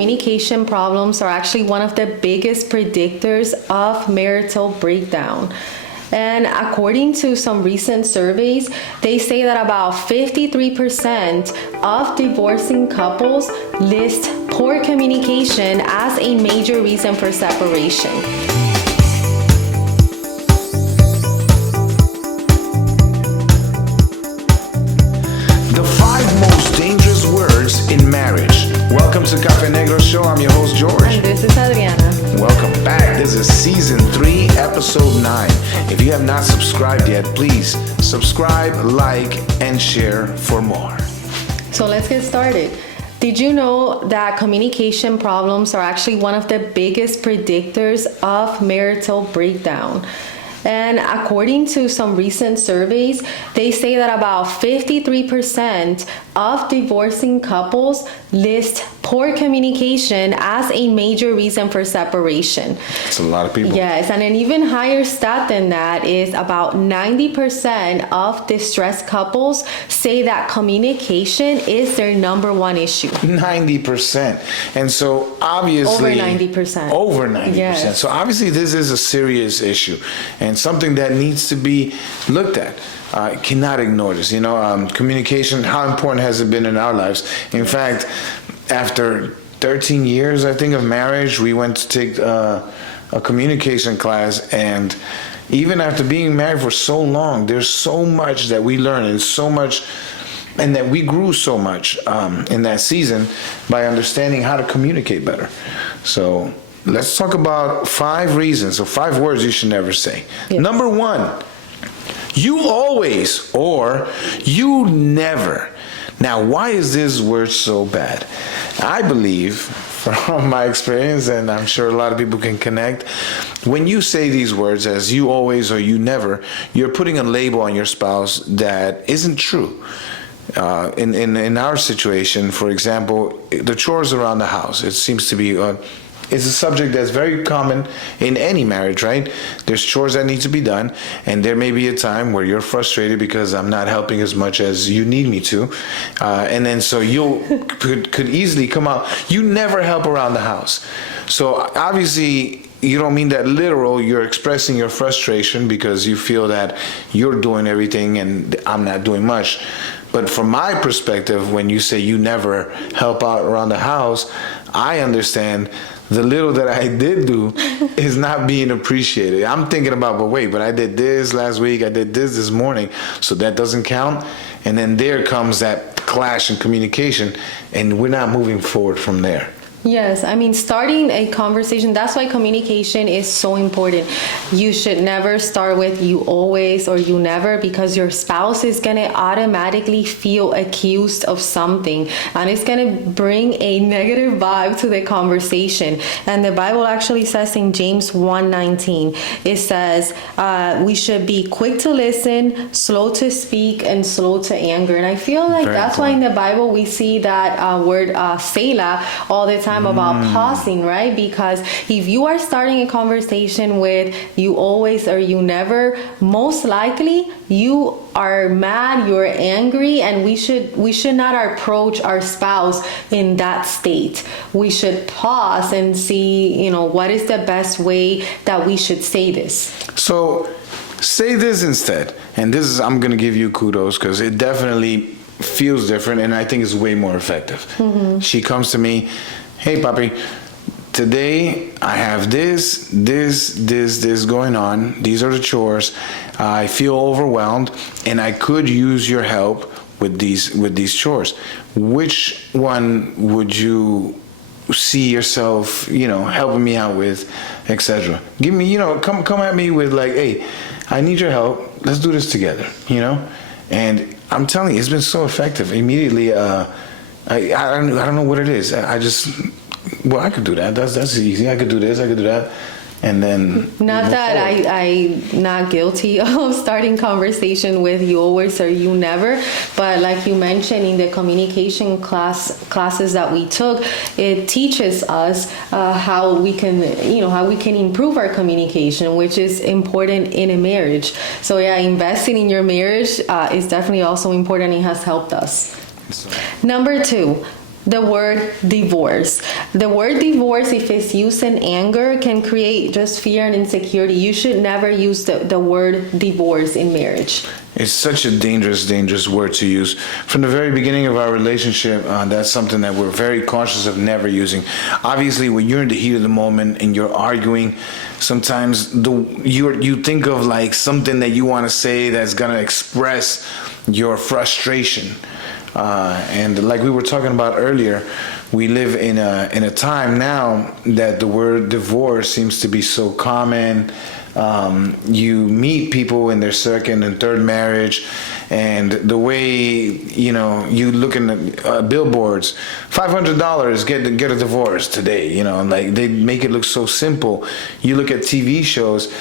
communication problems are actually one of the biggest predictors of marital breakdown. And according to some recent surveys, they say that about 53% of divorcing couples list poor communication as a major reason for separation. The 5 most dangerous words in marriage. Welcome to Café Negro show. I'm your host, George. And this is Adriana. Welcome back. This is season 3, episode 9. If you have not subscribed yet, please subscribe, like, and share for more. So let's get started. Did you know that communication problems are actually one of the biggest predictors of marital breakdown? And according to some recent surveys, they say that about 53% of divorcing couples list poor communication as a major reason for separation. That's a lot of people. Yes, and an even higher stat than that is about 90% of distressed couples say that communication is their number one issue. 90%. And so obviously... Over 90%. Over 90%. Yes. So obviously this is a serious issue and something that needs to be looked at. Cannot ignore this. Communication, how important has it been in our lives? In fact, after 13 years, I think, of marriage, we went to take a communication class, and even after being married for so long, there's so much that we learned, and so much, and that we grew so much in that season by understanding how to communicate better. So let's talk about 5 reasons, or 5 words you should never say. Yes. Number 1, you always, or you never. Now, why is this word so bad? I believe, from my experience, and I'm sure a lot of people can connect, when you say these words as you always or you never, you're putting a label on your spouse that isn't true. In our situation, for example, the chores around the house, it seems to be... it's a subject that's very common in any marriage, right? There's chores that need to be done, and there may be a time where you're frustrated because I'm not helping as much as you need me to, and then so you could easily come out. You never help around the house, so obviously you don't mean that literal. You're expressing your frustration because you feel that you're doing everything and I'm not doing much. But from my perspective, when you say you never help out around the house, I understand the little that I did do is not being appreciated. I'm thinking about, but I did this last week, I did this morning, so that doesn't count. And then there comes that clash in communication, and we're not moving forward from there. Yes, I mean, starting a conversation, that's why communication is so important. You should never start with you always or you never, because your spouse is going to automatically feel accused of something, and it's going to bring a negative vibe to the conversation. And the Bible actually says in James 1:19, it says we should be quick to listen, slow to speak, and slow to anger. And I feel like that's why in the Bible we see that word Selah all the time. About pausing, right? Because if you are starting a conversation with you always or you never, most likely you are mad, you're angry, and we should not approach our spouse in that state. We should pause and see, what is the best way that we should say this. So say this instead, and this is, I'm going to give you kudos because it definitely feels different, and I think it's way more effective. Mm-hmm. She comes to me, hey, papi, today I have this going on. These are the chores. I feel overwhelmed, and I could use your help with these chores. Which one would you see yourself, helping me out with, etc.? Give me, come at me with like, hey, I need your help. Let's do this together, And I'm telling you, it's been so effective. Immediately, I don't know what it is. I could do that. That's easy. I could do this. I could do that. And then not that I not guilty of starting conversation with you always or you never, but like you mentioned in the communication classes that we took, it teaches us how we can improve our communication, which is important in a marriage. So yeah, investing in your marriage is definitely also important. It has helped us. Number 2, the word divorce. The word divorce, if it's used in anger, can create just fear and insecurity. You should never use the word divorce in marriage. It's such a dangerous word to use. From the very beginning of our relationship, that's something that we're very cautious of never using. Obviously, when you're in the heat of the moment and you're arguing, sometimes you think of like something that you want to say that's going to express your frustration. And like we were talking about earlier, we live in a time now that the word divorce seems to be so common. You meet people in their second and third marriage, and the way you look in the billboards, $500 get a divorce today. Like they make it look so simple. You look at TV shows,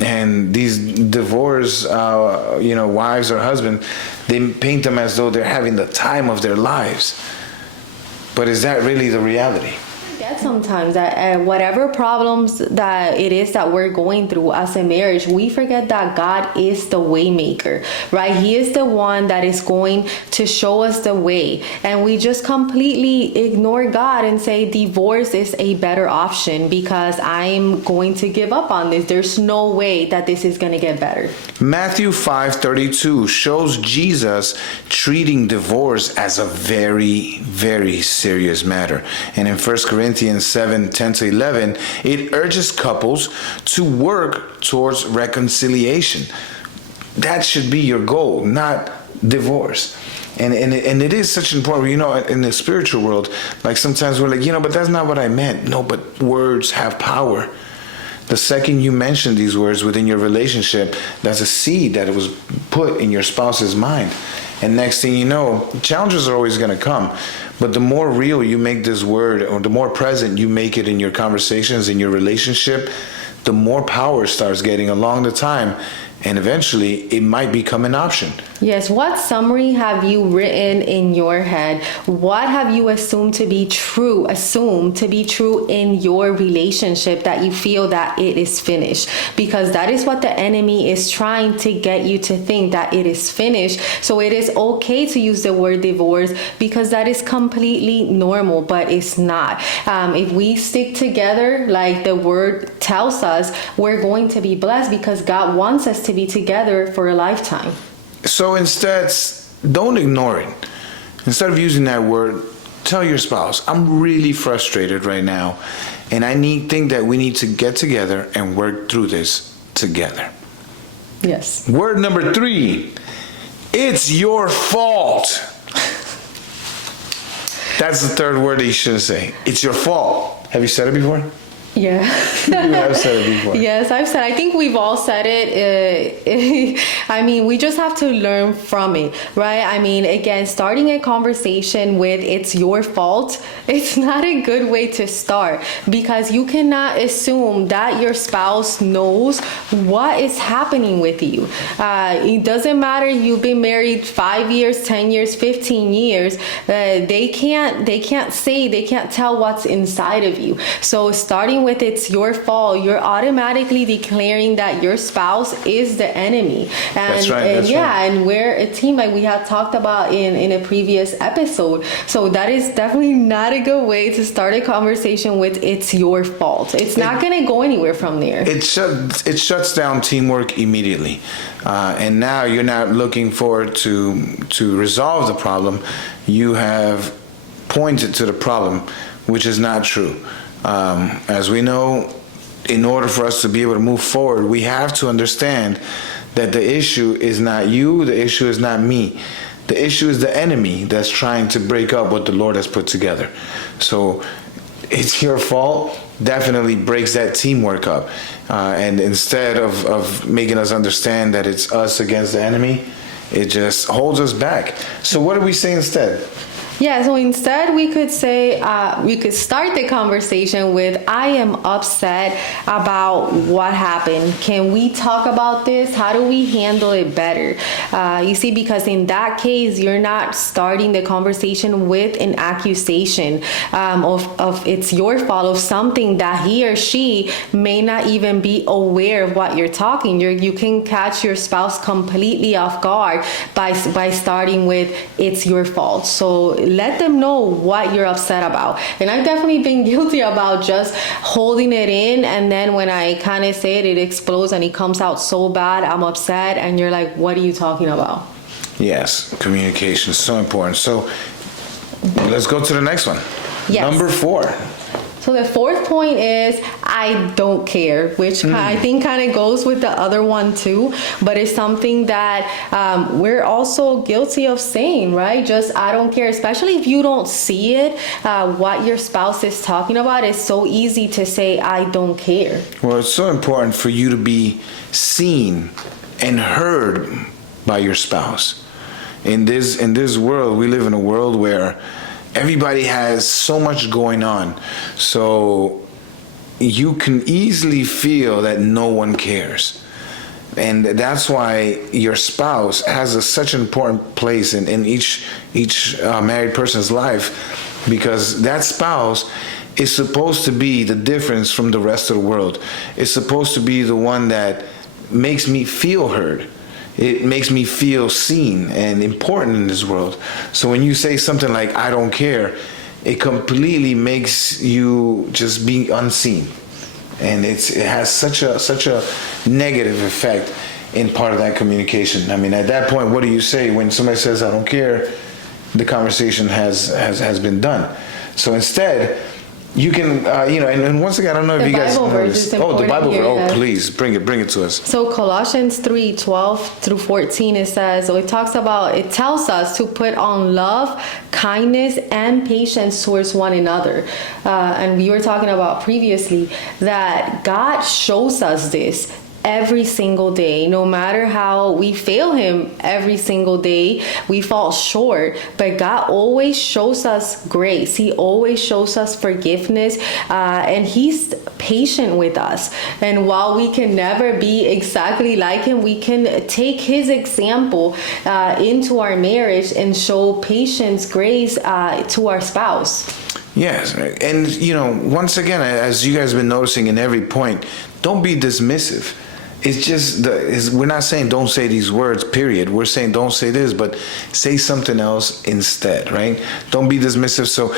and these divorce, wives or husbands, they paint them as though they're having the time of their lives. But is that really the reality? Sometimes that whatever problems that it is that we're going through as a marriage, we forget that God is the way maker, right? He is the one that is going to show us the way, and we just completely ignore God and say divorce is a better option because I'm going to give up on this. There's no way that this is going to get better. Matthew 5:32 shows Jesus treating divorce as a very, very serious matter. And in 1 Corinthians 7:10-11, it urges couples to work towards reconciliation. That should be your goal, not divorce. And it is such important, in the spiritual world, like sometimes we're like, but that's not what I meant. No, but words have power. The second you mention these words within your relationship, that's a seed that was put in your spouse's mind. And next thing you know, challenges are always going to come. But the more real you make this word, or the more present you make it in your conversations, in your relationship, the more power starts getting along the time. And eventually, it might become an option. Yes. What summary have you written in your head? What have you assumed to be true in your relationship that you feel that it is finished? Because that is what the enemy is trying to get you to think, that it is finished. So it is okay to use the word divorce because that is completely normal, but it's not. If we stick together, like the word tells us, we're going to be blessed because God wants us to be together for a lifetime. So instead, don't ignore it. Instead of using that word, tell your spouse, I'm really frustrated right now, and think that we need to get together and work through this together. Yes. Word number 3, it's your fault. That's the third word that you should say. It's your fault. Have you said it before? Yeah. You have said it before. Yes, I think we've all said it. We just have to learn from it, right? Again, starting a conversation with it's your fault, it's not a good way to start, because you cannot assume that your spouse knows what is happening with you. It doesn't matter you've been married 5 years, 10 years, 15 years. They can't tell what's inside of you. So starting with it's your fault, you're automatically declaring that your spouse is the enemy. And that's right. And we're a team, like we had talked about in a previous episode. So that is definitely not a good way to start a conversation with it's your fault. It's not going to go anywhere from there. It shuts down teamwork immediately. And now you're not looking forward to resolve the problem. You have pointed to the problem, which is not true. As we know, in order for us to be able to move forward, we have to understand that the issue is not you, the issue is not me. The issue is the enemy that's trying to break up what the Lord has put together. So it's your fault definitely breaks that teamwork up. And instead of making us understand that it's us against the enemy, it just holds us back. So what do we say instead? Yeah, so instead we could say, we could start the conversation with, I am upset about what happened. Can we talk about this? How do we handle it better? You see, because in that case, you're not starting the conversation with an accusation of it's your fault, of something that he or she may not even be aware of what you're talking. You can catch your spouse completely off guard by starting with, it's your fault. So let them know what you're upset about. And I've definitely been guilty about just holding it in, and then when I kind of say it, it explodes and it comes out so bad. I'm upset, and you're like, what are you talking about? Yes, communication is so important. So let's go to the next one. Yes. Number 4. So the fourth point is I don't care, which I think kind of goes with the other one too, but it's something that we're also guilty of saying, right? Just I don't care, especially if you don't see it, what your spouse is talking about. It's so easy to say I don't care. Well, it's so important for you to be seen and heard by your spouse. In this world, we live in a world where everybody has so much going on, so you can easily feel that no one cares, and that's why your spouse has such an important place in each married person's life, because that spouse is supposed to be the difference from the rest of the world. It's supposed to be the one that makes me feel heard. It makes me feel seen and important in this world. So when you say something like, I don't care, it completely makes you just be unseen. And it has such a negative effect in part of that communication. I mean, at that point, what do you say when somebody says, I don't care? The conversation has been done. So instead, you can, and once again, I don't know if you guys noticed. Oh, the Bible verse. Oh, please, bring it to us. So Colossians 3:12-14, it tells us to put on love, kindness, and patience towards one another. And we were talking about previously that God shows us this every single day. No matter how we fail him every single day, we fall short, but God always shows us grace. He always shows us forgiveness, and he's patient with us. And while we can never be exactly like him, we can take his example into our marriage and show patience, grace to our spouse. Yes, and once again, as you guys have been noticing in every point, don't be dismissive. It's just we're not saying don't say these words, period. We're saying don't say this, but say something else instead, right? Don't be dismissive. So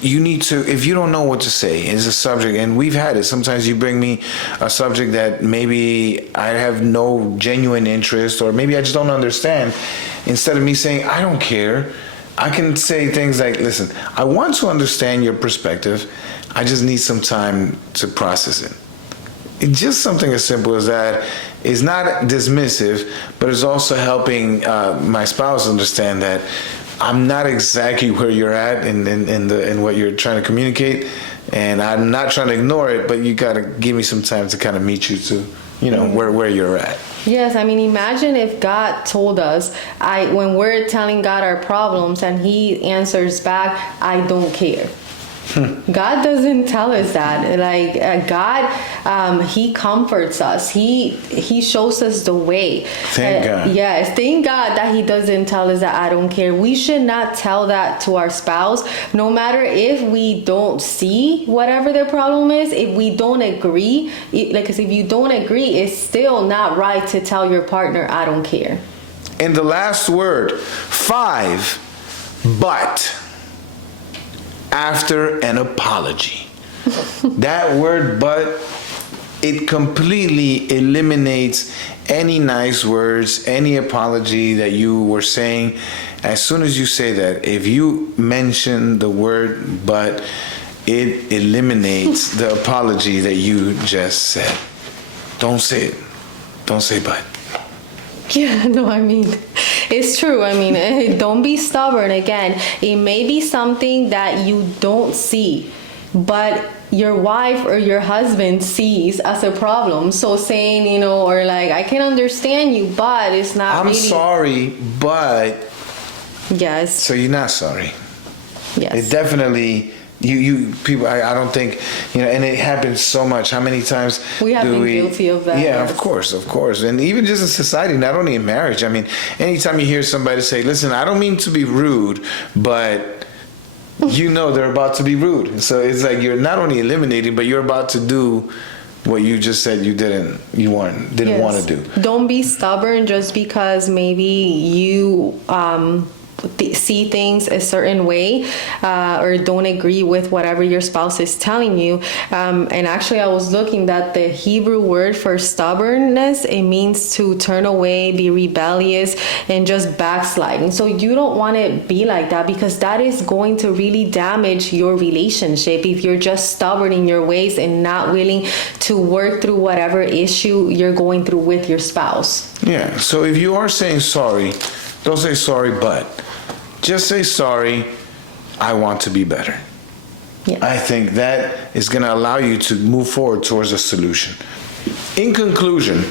you need to, if you don't know what to say, it's a subject, and we've had it. Sometimes you bring me a subject that maybe I have no genuine interest, or maybe I just don't understand. Instead of me saying, I don't care, I can say things like, listen, I want to understand your perspective. I just need some time to process it. It's just something as simple as that is not dismissive, but is also helping my spouse understand that I'm not exactly where you're at in what you're trying to communicate, and I'm not trying to ignore it, but you got to give me some time to kind of meet you to, where you're at. Yes, I mean, imagine if God told us, when we're telling God our problems and he answers back, I don't care. God doesn't tell us that. God, he comforts us. He shows us the way. Thank God. Yes, thank God that he doesn't tell us that I don't care. We should not tell that to our spouse, no matter if we don't see whatever their problem is. If we don't agree, if you don't agree, it's still not right to tell your partner I don't care. And the last word, 5, but after an apology. That word, but, it completely eliminates any nice words, any apology that you were saying. As soon as you say that, if you mention the word but, it eliminates the apology that you just said. Don't say it. Don't say but. Yeah, no, I mean, it's true. I mean, don't be stubborn. Again, it may be something that you don't see, but your wife or your husband sees as a problem. So saying, or like, I can understand you, but it's not I'm really. sorry, but. Yes. So you're not sorry. Yes. It definitely. You people, I don't think, and it happens so much. How many times we have been guilty of that? Yeah, of course. And even just in society, not only in marriage. I mean, anytime you hear somebody say, listen, I don't mean to be rude, but they're about to be rude. So it's like you're not only eliminating, but you're about to do what you just said you didn't want to do. Don't be stubborn just because maybe you see things a certain way or don't agree with whatever your spouse is telling you. And actually, I was looking that the Hebrew word for stubbornness, it means to turn away, be rebellious, and just backsliding. So you don't want to be like that, because that is going to really damage your relationship if you're just stubborn in your ways and not willing to work through whatever issue you're going through with your spouse. Yeah, so if you are saying sorry, don't say sorry, but just say sorry, I want to be better. Yeah. I think that is going to allow you to move forward towards a solution. In conclusion,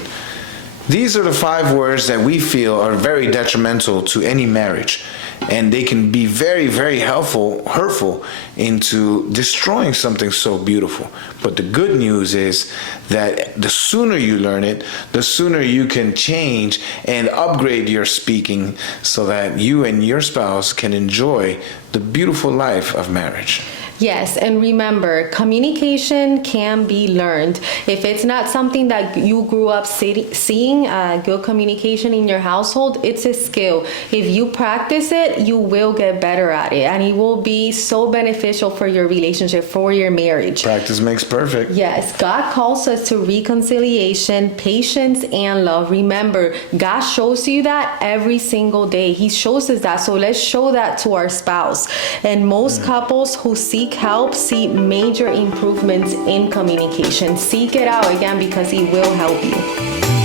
these are the 5 words that we feel are very detrimental to any marriage, and they can be very, very hurtful into destroying something so beautiful. But the good news is that the sooner you learn it, the sooner you can change and upgrade your speaking so that you and your spouse can enjoy the beautiful life of marriage. Yes, and remember, communication can be learned. If it's not something that you grew up seeing, good communication in your household, it's a skill. If you practice it, you will get better at it, and it will be so beneficial for your relationship, for your marriage. Practice makes perfect. Yes, God calls us to reconciliation, patience, and love. Remember, God shows you that every single day. He shows us that, so let's show that to our spouse. And most couples who seek help see major improvements in communication. Seek it out again, because it will help you.